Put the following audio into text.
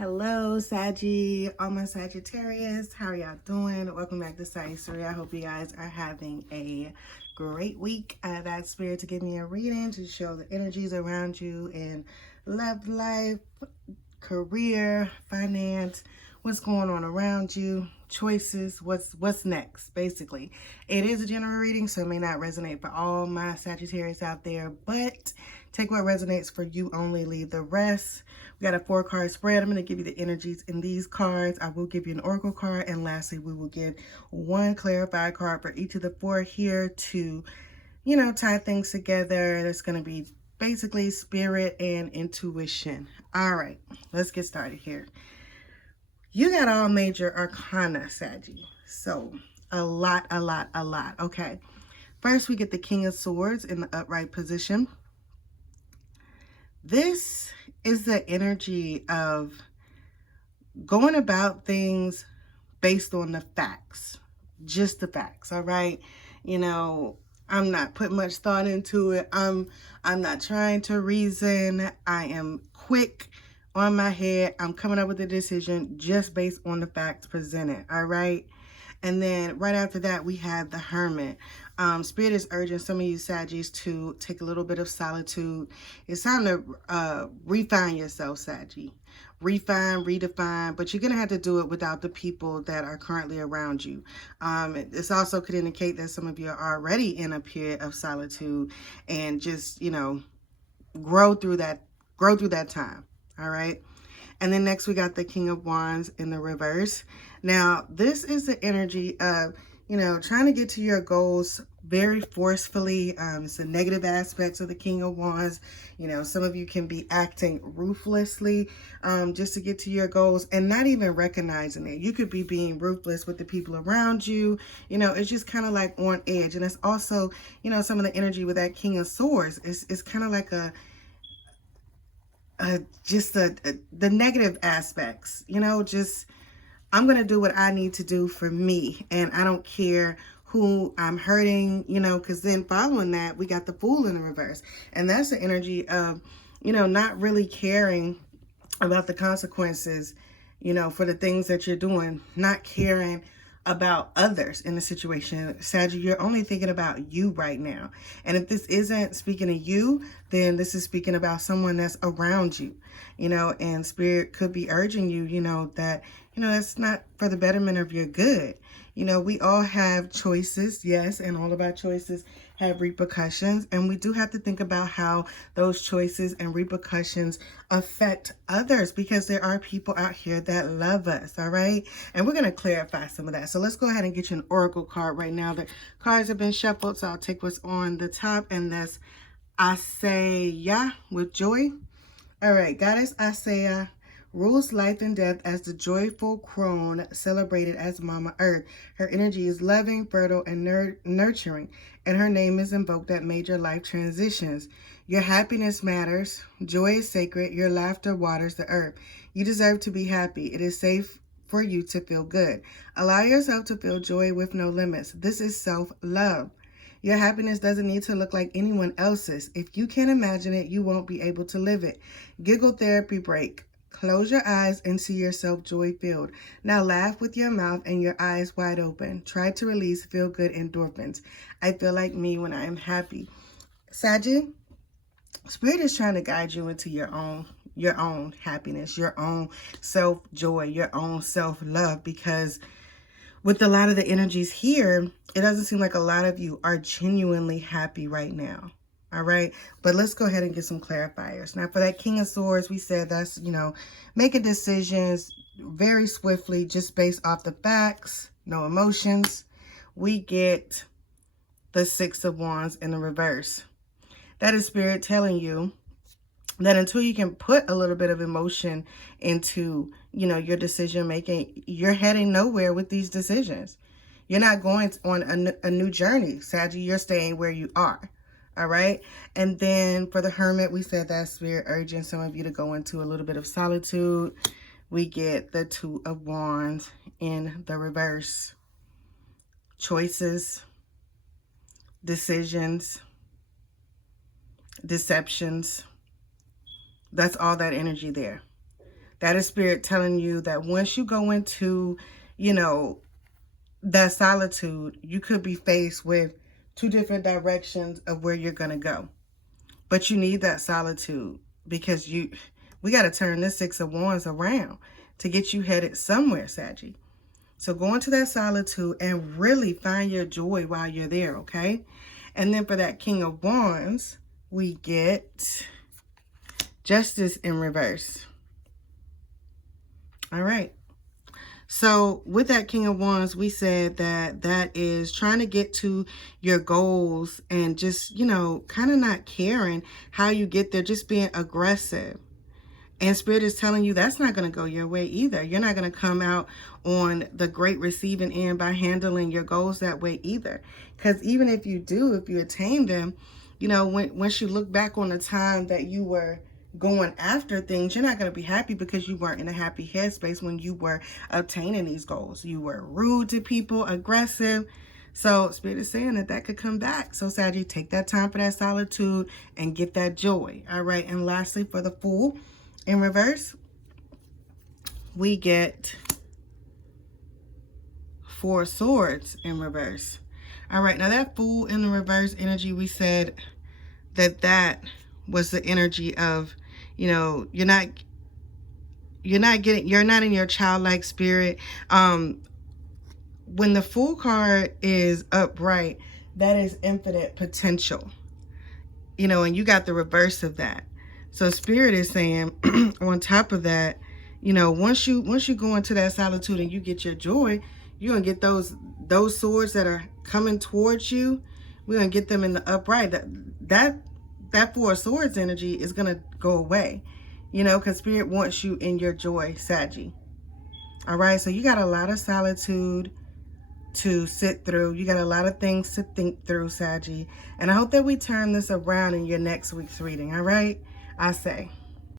Hello, Saggy, all my Sagittarius. How are y'all doing? Welcome back to Sagittarius. I hope you guys are having a great week. That's Spirit to give me a reading to show the energies around you in love life, career, finance, what's going on around you, choices, what's next, basically. It is a general reading, so it may not resonate for all my Sagittarius out there, but take what resonates for you only, leave the rest. We got a 4-card spread. I'm going to give you the energies in these cards. I will give you an oracle card, and lastly, we will give one clarified card for each of the 4 here to, tie things together. There's going to be basically spirit and intuition. All right, let's get started here. You got all major arcana, Saggy. So a lot. Okay. First, we get the King of Swords in the upright position. This is the energy of going about things based on the facts, just the facts. All right. I'm not putting much thought into it. I'm not trying to reason. I am quick on my head. I'm coming up with a decision just based on the facts presented. All right. And then right after that, we have the Hermit. Spirit is urging some of you Saggies to take a little bit of solitude. It's time to refine yourself, Saggy. Refine, redefine, but you're going to have to do it without the people that are currently around you. This also could indicate that some of you are already in a period of solitude and just, grow through that time. All right. And then next we got the King of Wands in the reverse. Now, this is the energy of, trying to get to your goals very forcefully. It's the negative aspects of the King of Wands. Some of you can be acting ruthlessly just to get to your goals and not even recognizing it. You could be being ruthless with the people around you. It's just kind of like on edge. And it's also, some of the energy with that King of Swords. It's kind of like the negative aspects, just I'm going to do what I need to do for me. And I don't care who I'm hurting, because then following that, we got the Fool in the reverse. And that's the energy of, not really caring about the consequences, for the things that you're doing, not caring about others in the situation. Saggy, you're only thinking about you right now. And if this isn't speaking to you, then this is speaking about someone that's around you, and Spirit could be urging you, that, that's not for the betterment of your good. We all have choices, yes, and all of our choices have repercussions, and we do have to think about how those choices and repercussions affect others, because there are people out here that love us, all right? And we're going to clarify some of that. So let's go ahead and get you an oracle card right now. The cards have been shuffled, so I'll take what's on the top, and that's Asaya with joy. All right, Goddess Asaya rules life and death as the joyful crone celebrated as Mama Earth. Her energy is loving, fertile, and nurturing, and her name is invoked at major life transitions. Your happiness matters. Joy is sacred. Your laughter waters the earth. You deserve to be happy. It is safe for you to feel good. Allow yourself to feel joy with no limits. This is self-love. Your happiness doesn't need to look like anyone else's. If you can't imagine it, you won't be able to live it. Giggle therapy break. Close your eyes and see yourself joy-filled. Now laugh with your mouth and your eyes wide open. Try to release feel-good endorphins. I feel like me when I am happy. Saggy, Spirit is trying to guide you into your own happiness, your own self-joy, your own self-love, because with a lot of the energies here, it doesn't seem like a lot of you are genuinely happy right now. All right, but let's go ahead and get some clarifiers. Now, for that King of Swords, we said that's, making decisions very swiftly, just based off the facts, no emotions. We get the Six of Wands in the reverse. That is Spirit telling you that until you can put a little bit of emotion into, your decision making, you're heading nowhere with these decisions. You're not going on a new journey, Saggy. You're staying where you are. All right. And then for the Hermit, we said that Spirit urging some of you to go into a little bit of solitude. We get the Two of Wands in the reverse. Choices, decisions, deceptions. That's all that energy there. That is Spirit telling you that once you go into, you know, that solitude, you could be faced with two different directions of where you're going to go. But you need that solitude because we got to turn this Six of Wands around to get you headed somewhere, Saggy. So go into that solitude and really find your joy while you're there, okay? And then for that King of Wands, we get Justice in reverse. All right. So with that King of Wands, we said that is trying to get to your goals and just, you know, kind of not caring how you get there, just being aggressive. And Spirit is telling you that's not going to go your way either. You're not going to come out on the great receiving end by handling your goals that way either. Because even if you do, if you attain them, you know, once you look back on the time that you were going after things, you're not going to be happy because you weren't in a happy headspace when you were obtaining these goals. You were rude to people, aggressive. So Spirit is saying that could come back. So Saggy, take that time for that solitude and get that joy. All right. And lastly, for the Fool in reverse, we get Four Swords in reverse. All right. Now that Fool in the reverse energy, we said that was the energy of, you know, you're not in your childlike spirit. When the Fool card is upright, that is infinite potential, you know, and you got the reverse of that. So Spirit is saying on top of that, you know, once you go into that solitude and you get your joy, you're gonna get those swords that are coming towards you. We're gonna get them in the upright. That Four Swords energy is going to go away, you know, because Spirit wants you in your joy, Saggy. All right, so you got a lot of solitude to sit through. You got a lot of things to think through, Saggy. And I hope that we turn this around in your next week's reading, all right? I say.